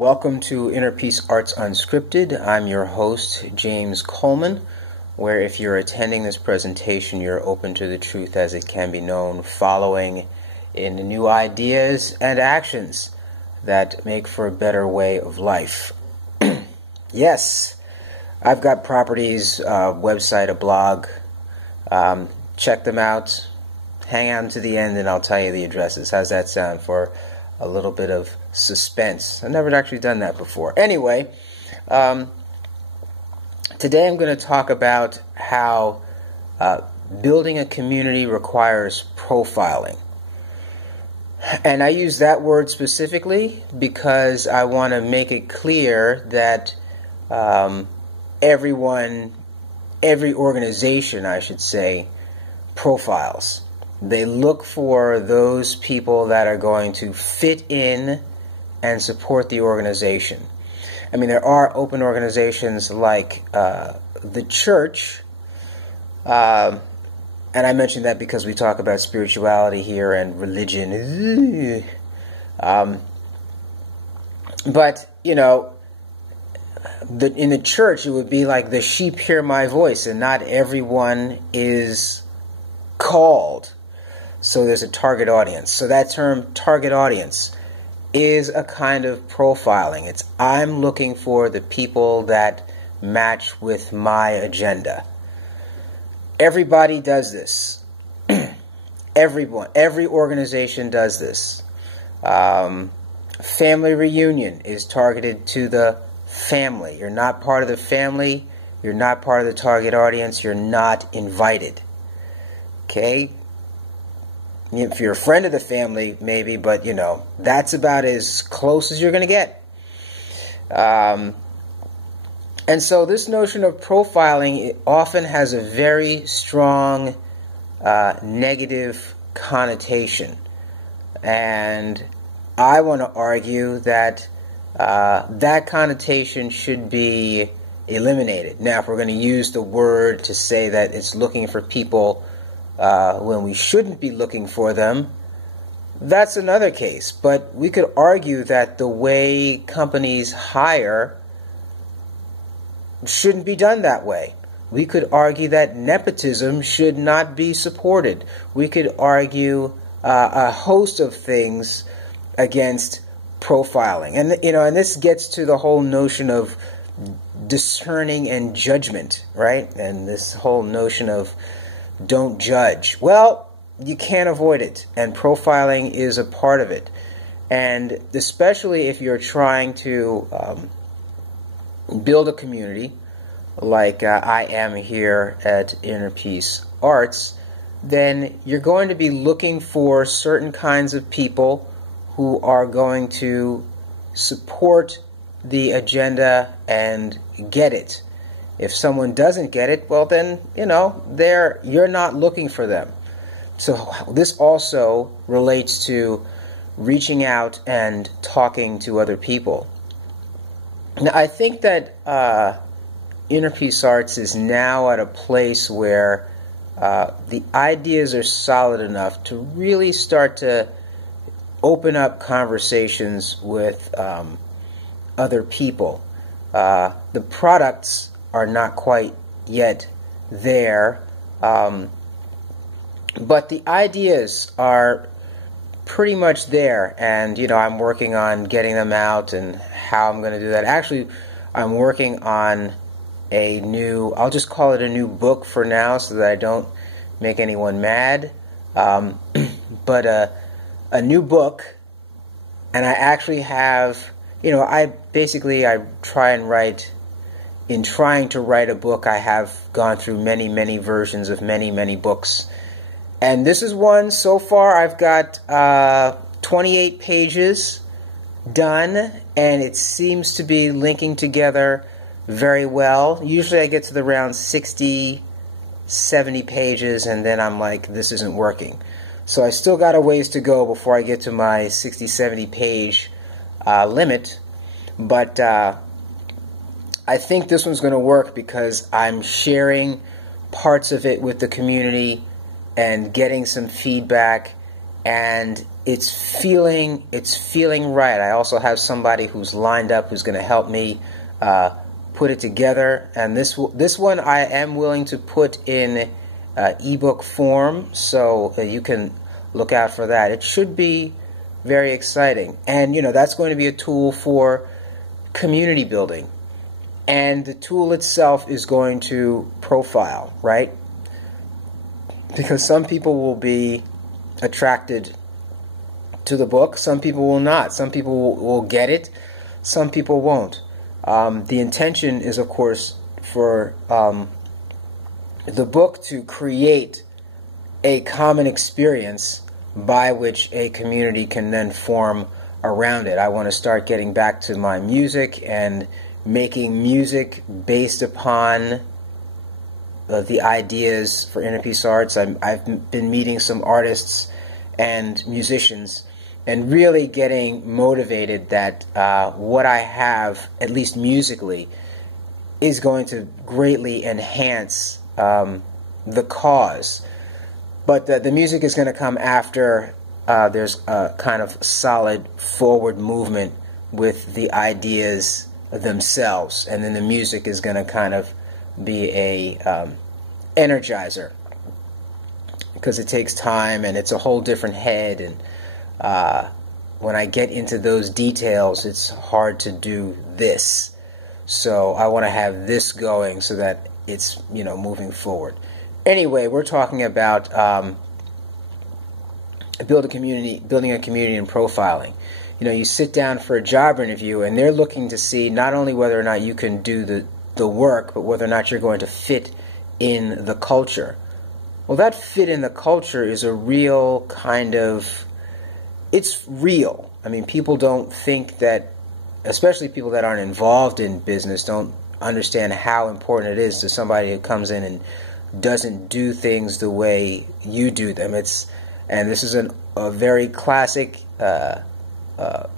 Welcome to Inner Peace Arts Unscripted. I'm your host, James Coleman, where if you're attending this presentation, you're open to the truth as it can be known, following in new ideas and actions that make for a better way of life. Yes, I've got properties, a website, a blog. Check them out. Hang on to the end and I'll tell you the addresses. How's that sound for a little bit of suspense? I've never actually done that before. Anyway, today I'm going to talk about how building a community requires profiling. And I use that word specifically because I want to make it clear that every organization, I should say, profiles. They look for those people that are going to fit in and support the organization. I mean, there are open organizations like the church, and I mention that because we talk about spirituality here and religion. But, you know, in the church, it would be like the sheep hear my voice, and not everyone is called. So there's a target audience. So that term, target audience, is a kind of profiling. It's I'm looking for the people that match with my agenda. Everybody does this. Every organization does this. Family reunion is targeted to the family. You're not part of the family. You're not part of the target audience. You're not invited. Okay? If you're a friend of the family, maybe, but, you know, that's about as close as you're going to get. And so this notion of profiling, it often has a very strong negative connotation. And I want to argue that that connotation should be eliminated. Now, if we're going to use the word to say that it's looking for people when we shouldn't be looking for them, that's another case. But we could argue that the way companies hire shouldn't be done that way. We could argue that nepotism should not be supported. We could argue a host of things against profiling. And, you know, and this gets to the whole notion of discerning and judgment, right? And this whole notion of don't judge. Well, you can't avoid it, and profiling is a part of it. And especially if you're trying to build a community, like I am here at Inner Peace Arts, then you're going to be looking for certain kinds of people who are going to support the agenda and get it. If someone doesn't get it, well then, you know, you're not looking for them. So this also relates to reaching out and talking to other people. Now, I think that Inner Peace Arts is now at a place where the ideas are solid enough to really start to open up conversations with other people. The products are not quite yet there, but the ideas are pretty much there, and, you know, I'm working on getting them out and how I'm going to do that. Actually, I'm working on a new, I'll just call it a new book for now so that I don't make anyone mad, but a new book. And I actually have, you know, I try and write. In trying to write a book, I have gone through many, many versions of many, many books. And this is one, so far I've got 28 pages done, and it seems to be linking together very well. Usually I get to the around 60, 70 pages, and then I'm like, this isn't working. So I still got a ways to go before I get to my 60, 70 page limit. But I think this one's going to work because I'm sharing parts of it with the community and getting some feedback, and it's feeling right. I also have somebody who's lined up who's going to help me put it together, and this one I am willing to put in ebook form, so you can look out for that. It should be very exciting, and that's going to be a tool for community building, and the tool itself is going to profile, right? Because some people will be attracted to the book, some people will not. Some people will get it, some people won't. The intention is, of course, for the book to create a common experience by which a community can then form around it. I want to start getting back to my music and making music based upon the ideas for Inner Peace Arts. I've been meeting some artists and musicians and really getting motivated that what I have, at least musically, is going to greatly enhance the cause. But the music is going to come after there's a kind of solid forward movement with the ideas themselves, and then the music is going to kind of be a energizer, because it takes time and it's a whole different head, and when I get into those details, it's hard to do this. So I want to have this going so that it's moving forward. Anyway, we're talking about building a community and profiling. You sit down for a job interview and they're looking to see not only whether or not you can do the work, but whether or not you're going to fit in the culture. Well, that fit in the culture is a real kind of, it's real. I mean, people don't think that, especially people that aren't involved in business, don't understand how important it is to somebody who comes in and doesn't do things the way you do them. And this is a very classic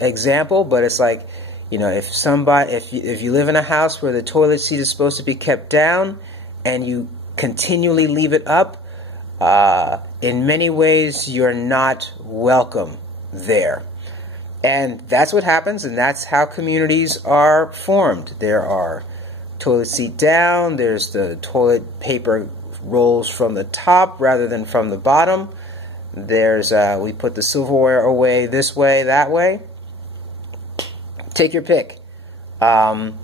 example, but it's like, if you live in a house where the toilet seat is supposed to be kept down and you continually leave it up, in many ways you're not welcome there. And that's what happens, and that's how communities are formed. There are toilet seat down, there's the toilet paper rolls from the top rather than from the bottom. There's we put the silverware away this way, that way. Take your pick. And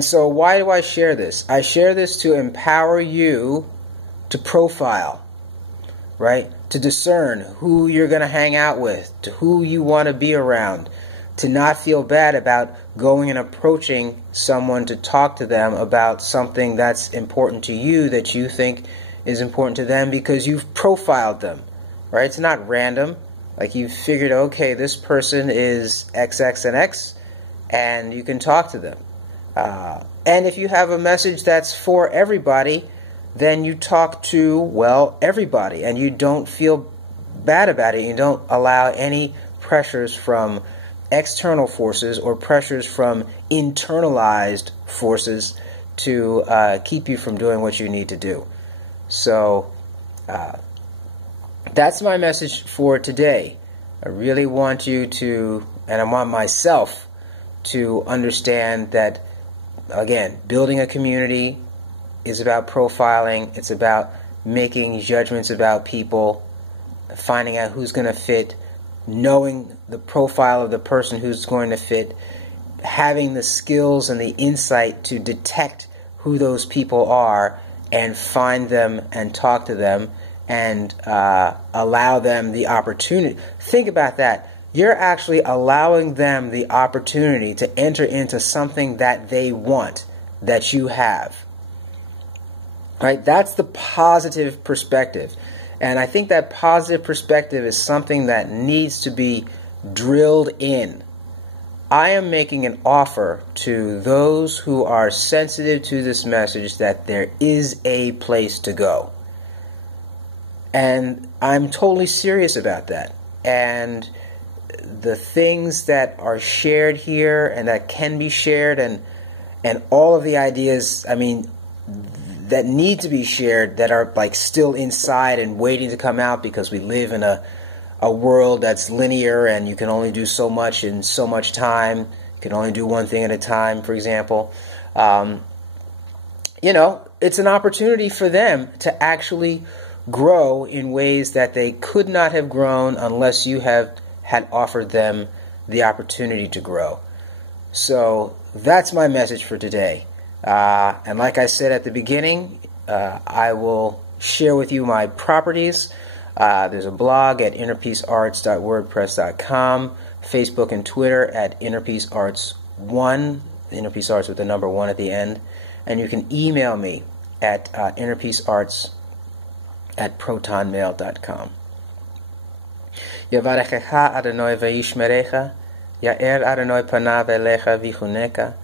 so why do I share this? I share this to empower you to profile, right? To discern who you're going to hang out with, to who you want to be around, to not feel bad about going and approaching someone to talk to them about something that's important to you, that you think is important to them, because you've profiled them, right? It's not random. Like, you've figured, okay, this person is XX and X, and you can talk to them. And if you have a message that's for everybody, then you talk to, well, everybody, and you don't feel bad about it. You don't allow any pressures from external forces or pressures from internalized forces to keep you from doing what you need to do. So that's my message for today. I really want you to, and I want myself to understand that, again, building a community is about profiling. It's about making judgments about people, finding out who's going to fit, knowing the profile of the person who's going to fit, having the skills and the insight to detect who those people are and find them and talk to them and allow them the opportunity. Think about that. You're actually allowing them the opportunity to enter into something that they want, that you have. Right? That's the positive perspective. And I think that positive perspective is something that needs to be drilled in. I am making an offer to those who are sensitive to this message that there is a place to go. And I'm totally serious about that. And the things that are shared here and that can be shared, and all of the ideas, I mean, that need to be shared, that are like still inside and waiting to come out because we live in a a world that's linear and you can only do so much in so much time. You can only do one thing at a time, for example. It's an opportunity for them to actually grow in ways that they could not have grown unless you had offered them the opportunity to grow. So that's my message for today. And like I said at the beginning, I will share with you my properties. There's a blog at innerpeacearts.wordpress.com, Facebook and Twitter at innerpeacearts1, Inner Peace Arts with the number 1 at the end. And you can email me at innerpeacearts@protonmail.com. Yavarechecha Adonai v'yishmerecha, Ya'er Adonai panav elecha v'chuneka,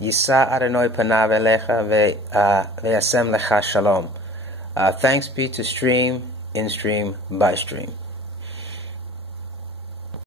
Yisa Adonai panav elecha v'yasem lecha shalom. Thanks be to Stream, in Stream, by Stream.